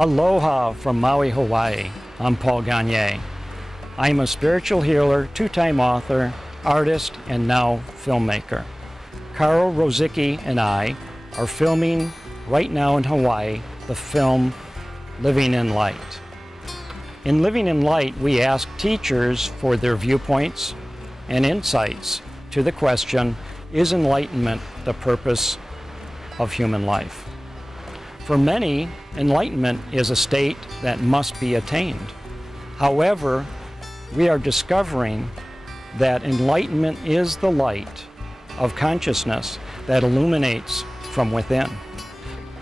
Aloha from Maui, Hawaii. I'm Paul Gangnier. I am a spiritual healer, two-time author, artist, and now filmmaker. Carl Rosicki and I are filming right now in Hawaii the film Living in Light. In Living in Light, we ask teachers for their viewpoints and insights to the question, is enlightenment the purpose of human life? For many, enlightenment is a state that must be attained. However, we are discovering that enlightenment is the light of consciousness that illuminates from within.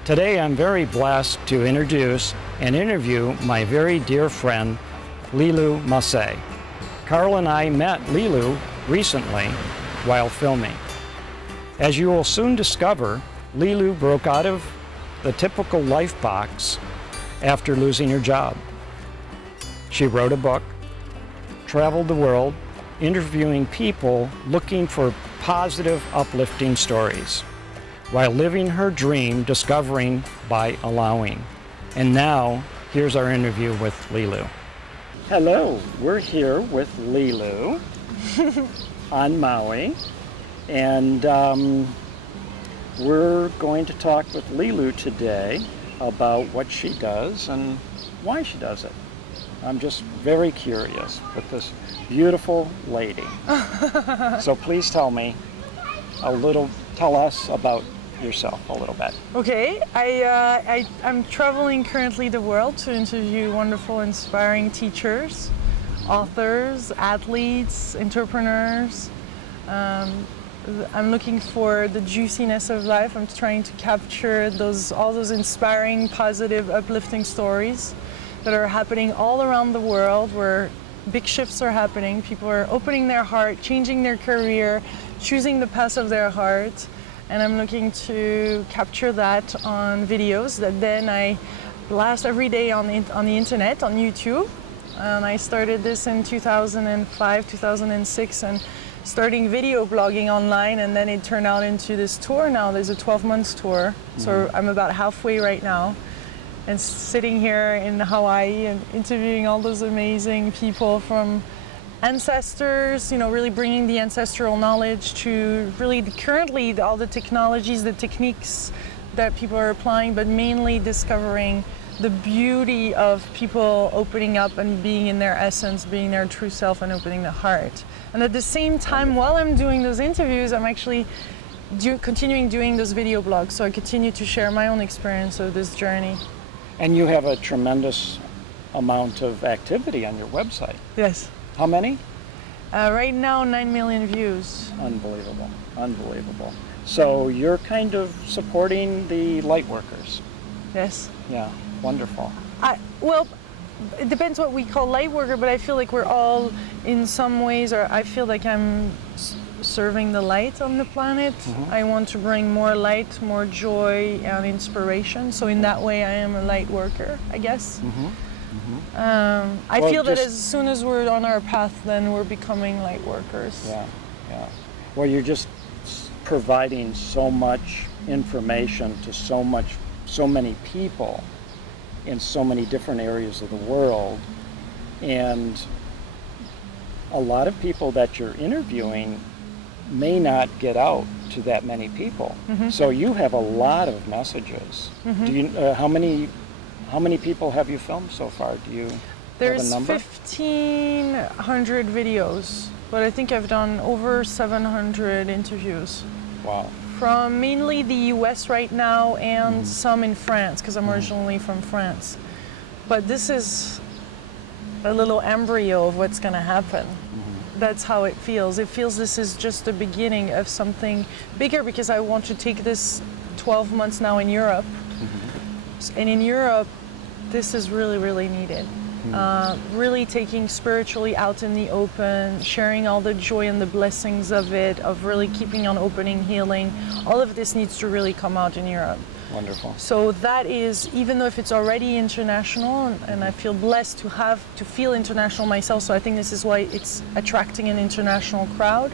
Today, I'm very blessed to introduce and interview my very dear friend, Lilou Mace. Carl and I met Lelu recently while filming. As you will soon discover, Lelu broke out of the typical life box after losing her job. She wrote a book, traveled the world, interviewing people looking for positive, uplifting stories, while living her dream, discovering by allowing. And now, here's our interview with Lelu. Hello, we're here with Lelu on Maui, and we're going to talk with Lelu today about what she does and why she does it. I'm just very curious with this beautiful lady. So please tell us about yourself a little bit. Okay, I'm traveling currently the world to interview wonderful, inspiring teachers, authors, athletes, entrepreneurs. I'm looking for the juiciness of life. I'm trying to capture all those inspiring, positive, uplifting stories that are happening all around the world, where big shifts are happening. People are opening their heart, changing their career, choosing the path of their heart. And I'm looking to capture that on videos that then I blast every day on the internet, on YouTube. And I started this in 2005, 2006, and starting video blogging online, and then it turned out into this tour now. There's a 12-month tour, so I'm about halfway right now, and sitting here in Hawaii and interviewing all those amazing people, from ancestors, really bringing the ancestral knowledge, to really currently all the technologies, the techniques that people are applying, but mainly discovering the beauty of people opening up and being in their essence, being their true self, and opening the heart. And at the same time, while I'm doing those interviews, I'm actually continuing doing those video blogs, so I continue to share my own experience of this journey. And you have a tremendous amount of activity on your website. Yes. How many? Right now, 9 million views. Unbelievable, unbelievable. So you're kind of supporting the light workers. Yes. Yeah, wonderful. Well, it depends what we call light worker, but I feel like we're all, in some ways, or I feel like I'm serving the light on the planet. I want to bring more light, more joy, and inspiration. So in that way, I am a light worker, I guess. I feel that as soon as we're on our path, then we're becoming light workers. Yeah, yeah. Well, you're just providing so much information to so many people in so many different areas of the world, and a lot of people that you're interviewing may not get out to that many people. So you have a lot of messages. Do you how many people have you filmed so far? Do you have a number? There's 1,500 videos, but I think I've done over 700 interviews. Wow. From mainly the US right now, and some in France, because I'm originally from France. But this is a little embryo of what's going to happen. That's how it feels. It feels this is just the beginning of something bigger, because I want to take this 12 months now in Europe. And in Europe, this is really, really needed. Really taking spiritually out in the open, sharing all the joy and the blessings of it, of really keeping on opening, healing. All of this needs to really come out in Europe. Wonderful. So that is, even though if it's already international, and I feel blessed to feel international myself, so I think this is why it's attracting an international crowd.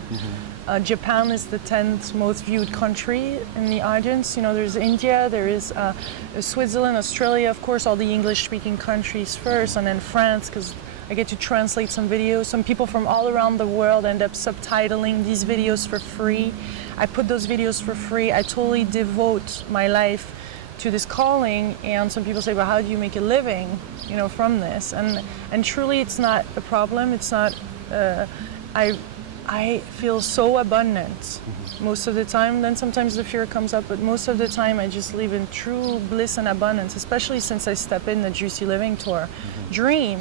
Japan is the 10th most viewed country in the audience. You know, there's India, there is Switzerland, Australia, of course, all the English-speaking countries first, and then France, because I get to translate some videos. Some people from all around the world end up subtitling these videos for free. I put those videos for free. I totally devote my life to this calling, and some people say, well, how do you make a living, you know, from this? And truly, it's not a problem. It's not, I feel so abundant most of the time. Then sometimes the fear comes up, but most of the time I just live in true bliss and abundance, especially since I step in the Juicy Living Tour dream.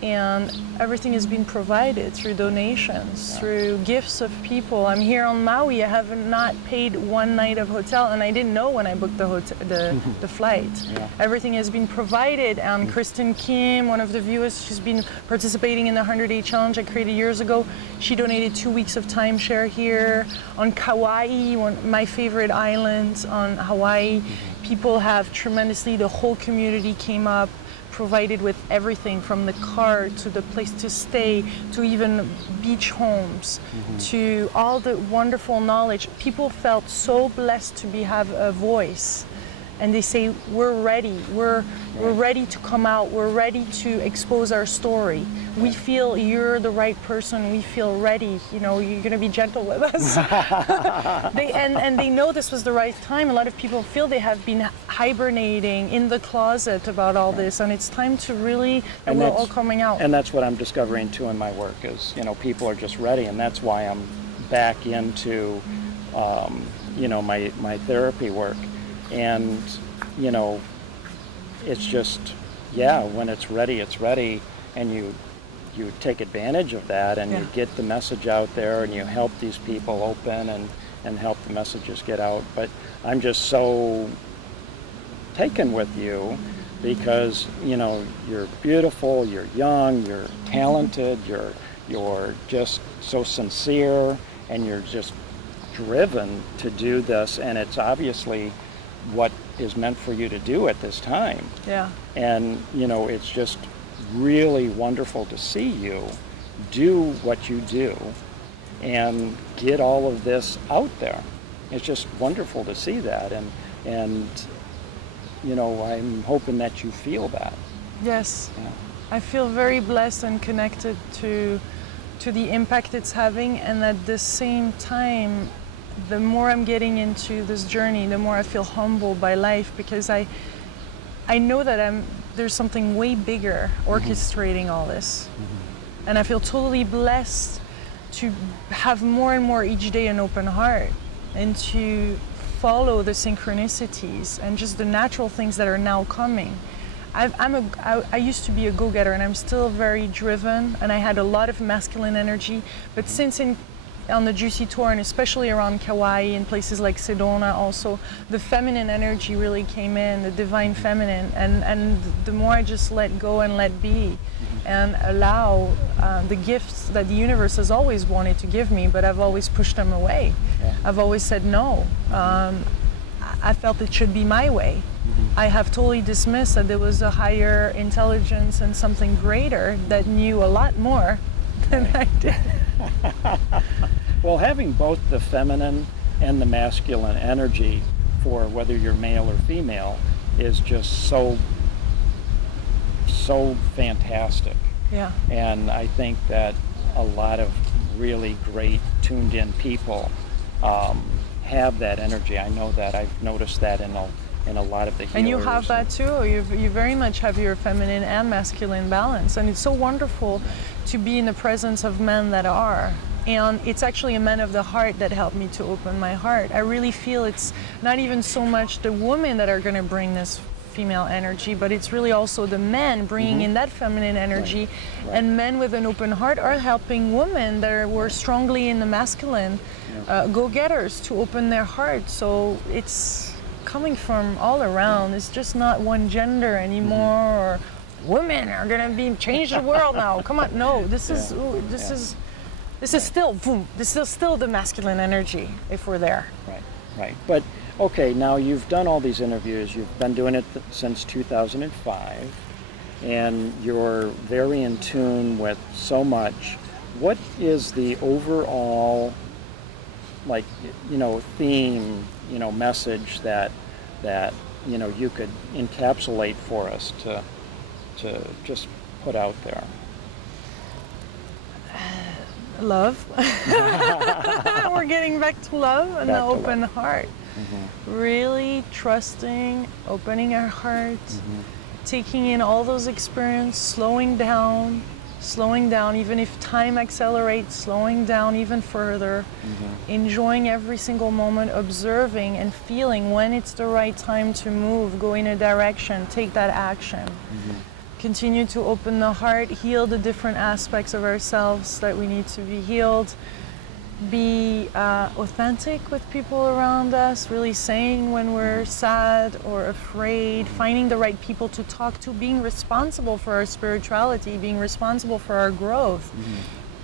And everything has been provided through donations, through gifts of people. I'm here on Maui. I have not paid one night of hotel, and I didn't know when I booked the flight. Yeah. Everything has been provided. And Kristen Kim, one of the viewers, she's been participating in the 100-day challenge I created years ago. She donated 2 weeks of timeshare here on Kauai, my favorite island on Hawaii. People have tremendously, the whole community came up, provided with everything from the car to the place to stay to even beach homes to all the wonderful knowledge. People felt so blessed to have a voice, and they say, we're ready, we're ready to come out, we're ready to expose our story. We feel you're the right person, we feel ready, you know, you're gonna be gentle with us. and they know this was the right time. A lot of people feel they have been hibernating in the closet about all this, and it's time to really, and we're all coming out. And that's what I'm discovering too in my work is, you know, people are just ready, and that's why I'm back into, you know, my therapy work. And, you know, it's just, yeah, when it's ready, and you take advantage of that, and you get the message out there, and you help these people open and help the messages get out. But I'm just so taken with you because, you know, you're beautiful, you're young, you're talented, you're just so sincere, and you're just driven to do this, and it's obviously what is meant for you to do at this time. Yeah. And, you know, it's just really wonderful to see you do what you do and get all of this out there. It's just wonderful to see that, and you know, I'm hoping that you feel that. Yes. Yeah. I feel very blessed and connected to the impact it's having, and at the same time, the more I'm getting into this journey, the more I feel humbled by life, because I know that there's something way bigger orchestrating all this. And I feel totally blessed to have more and more each day an open heart, and to follow the synchronicities and just the natural things that are now coming. I used to be a go-getter, and I'm still very driven, and I had a lot of masculine energy, but since on the Juicy Tour, and especially around Kauai and places like Sedona also, the feminine energy really came in, the divine feminine, and the more I just let go and let be and allow the gifts that the universe has always wanted to give me, but I've always pushed them away. Yeah. I've always said no. I felt it should be my way. I have totally dismissed that there was a higher intelligence and something greater that knew a lot more than I did. Well, having both the feminine and the masculine energy, for whether you're male or female, is just so fantastic. Yeah. And I think that a lot of really great tuned in people have that energy. I know that. I've noticed that in a lot of the healers. And you have that too. You very much have your feminine and masculine balance, and it's so wonderful to be in the presence of men that are. And it's actually a man of the heart that helped me to open my heart. I really feel it's not even so much the women that are going to bring this female energy, but it's really also the men bringing in that feminine energy. Right. And men with an open heart are helping women that were strongly in the masculine go-getters to open their heart. So it's coming from all around. It's just not one gender anymore, or women are going to change the world now. Come on, no, this is still the masculine energy if we're there. Right. But okay, now you've done all these interviews. You've been doing it since 2005, and you're very in tune with so much. What is the overall like, theme, message that you could encapsulate for us to just put out there? Love. We're getting back to love and the open heart. Really trusting, opening our hearts, taking in all those experiences, slowing down, even if time accelerates, slowing down even further, enjoying every single moment, observing and feeling when it's the right time to move, go in a direction, take that action. Continue to open the heart, heal the different aspects of ourselves that we need to be healed. Be authentic with people around us, really saying when we're sad or afraid, finding the right people to talk to, being responsible for our spirituality, being responsible for our growth,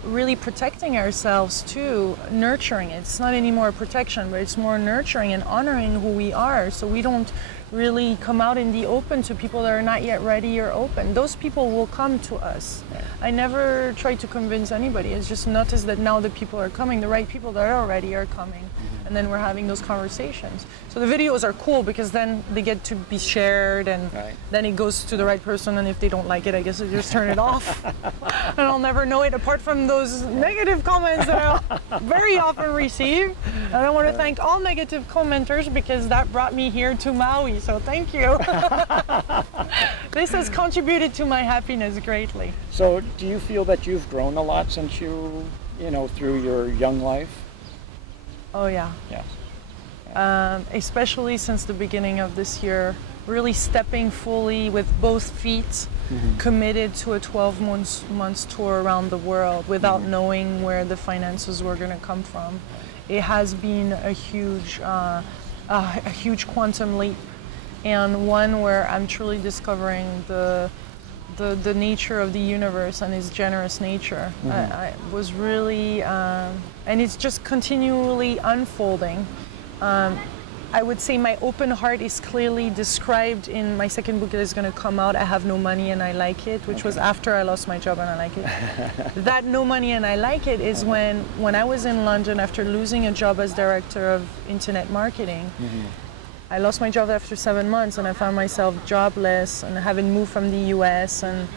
really protecting ourselves too, nurturing it. It's not anymore protection, but it's more nurturing and honoring who we are, so we don't really come out in the open to people that are not yet ready or open. Those people will come to us. I never try to convince anybody. It's just notice that now the people are coming, the right people that are ready are coming. And then we're having those conversations. So the videos are cool because then they get to be shared, and then it goes to the right person, and if they don't like it, I guess they just turn it off. And I'll never know it, apart from those negative comments that I very often receive. And I want to thank all negative commenters because that brought me here to Maui, so thank you. This has contributed to my happiness greatly. So do you feel that you've grown a lot since you through your young life? Oh yeah. Yes. Especially since the beginning of this year, really stepping fully with both feet, committed to a 12 months tour around the world without knowing where the finances were going to come from. It has been a huge quantum leap, and one where I'm truly discovering the nature of the universe and its generous nature. I was really, and it's just continually unfolding. I would say my open heart is clearly described in my second book that is going to come out, I Have No Money and I Like It, which was after I lost my job and I like it. That No Money and I Like It is when I was in London after losing a job as director of internet marketing. I lost my job after 7 months, and I found myself jobless and having moved from the US, and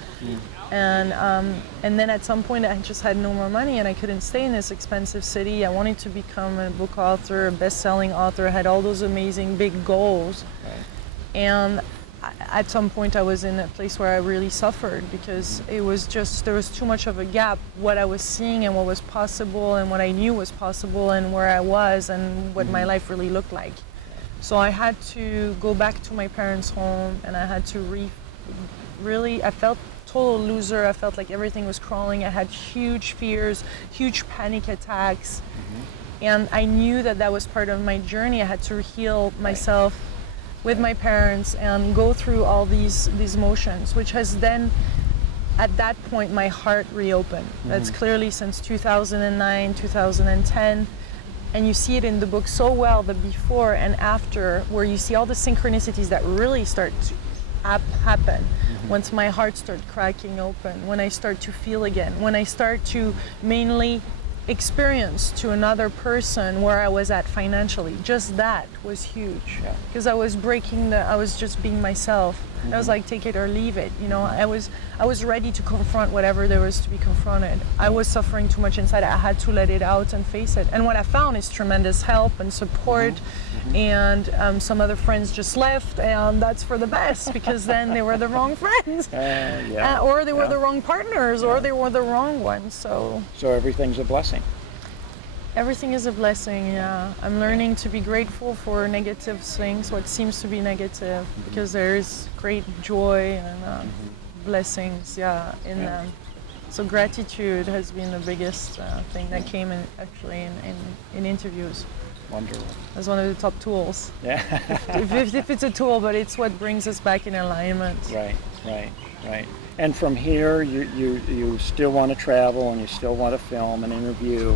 then at some point I just had no more money and I couldn't stay in this expensive city. I wanted to become a book author, a best-selling author, I had all those amazing big goals. And at some point I was in a place where I really suffered because it was just, there was too much of a gap, what I was seeing and what was possible and what I knew was possible and where I was and what my life really looked like. So I had to go back to my parents' home, and I had to really, I felt total loser. I felt like everything was crawling. I had huge fears, huge panic attacks. And I knew that that was part of my journey. I had to heal myself with my parents and go through all these motions, which has then, at that point, my heart reopened. That's clearly since 2009, 2010. And you see it in the book so well, the before and after, where you see all the synchronicities that really start to happen once my heart starts cracking open, when I start to feel again, when I start to mainly experience to another person where I was at financially. Just that was huge because I was I was just being myself. I was like, take it or leave it. I was ready to confront whatever there was to be confronted. I was suffering too much inside. I had to let it out and face it. And what I found is tremendous help and support. And some other friends just left, and that's for the best because then they were the wrong friends, or they were the wrong partners, or they were the wrong ones. So everything's a blessing. Everything is a blessing. Yeah, I'm learning to be grateful for negative things, what seems to be negative, because there is great joy and blessings, in them. So gratitude has been the biggest thing that came in actually in interviews. Wonderful. As one of the top tools. Yeah. if it's a tool, but it's what brings us back in alignment. Right. And from here, you still want to travel and you still want to film and interview.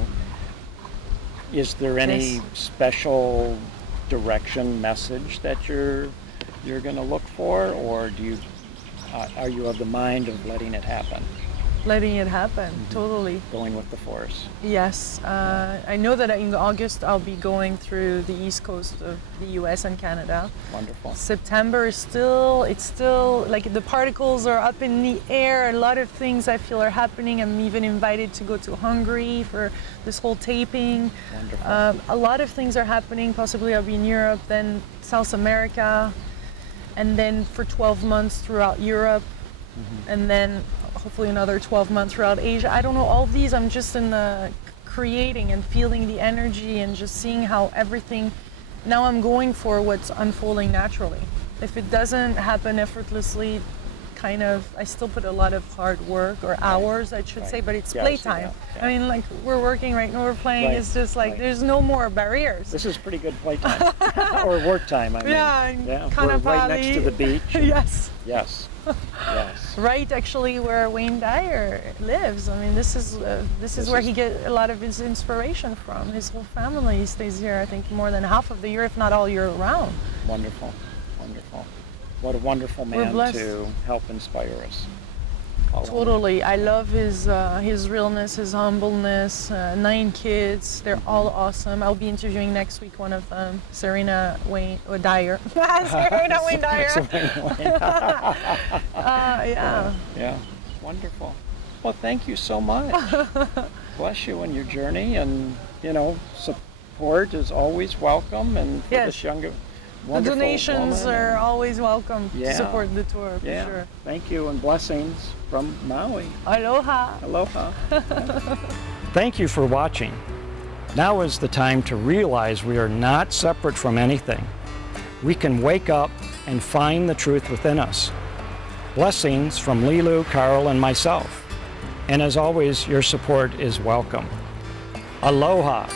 Is there any special direction, message that you're going to look for, or are you of the mind of letting it happen? letting it happen, totally. Going with the force. Yes, I know that in August I'll be going through the east coast of the US and Canada. Wonderful. September is it's still like the particles are up in the air. A lot of things I feel are happening. I'm even invited to go to Hungary for this whole taping. Wonderful. A lot of things are happening. Possibly I'll be in Europe, then South America, and then for 12 months throughout Europe, and then hopefully another 12 months throughout Asia. I don't know, all of these, I'm just in the creating and feeling the energy and just seeing how everything, now I'm going for what's unfolding naturally. If it doesn't happen effortlessly, kind of, I still put a lot of hard work, or hours I should say, but it's playtime. I mean, like, we're working right now, we're playing, it's just like, there's no more barriers. This is pretty good playtime, or work time, I mean. Yeah, we're right next to the beach. Yes. Yes. Yes. Right, actually, where Wayne Dyer lives. I mean, this is where he gets a lot of his inspiration from. His whole family stays here, I think, more than half of the year, if not all year round. Wonderful, wonderful. What a wonderful man to help inspire us. Totally. I love his realness, his humbleness. 9 kids. They're all awesome. I'll be interviewing next week one of them, Serena Wayne Dyer. Serena Wayne Dyer. Yeah. Wonderful. Well, thank you so much. Bless you in your journey, and support is always welcome. And for this younger. The donations are always welcome to support the tour, for sure. Thank you, and blessings from Maui. Aloha. Aloha. Thank you for watching. Now is the time to realize we are not separate from anything. We can wake up and find the truth within us. Blessings from Lelu, Carl, and myself. And as always, your support is welcome. Aloha.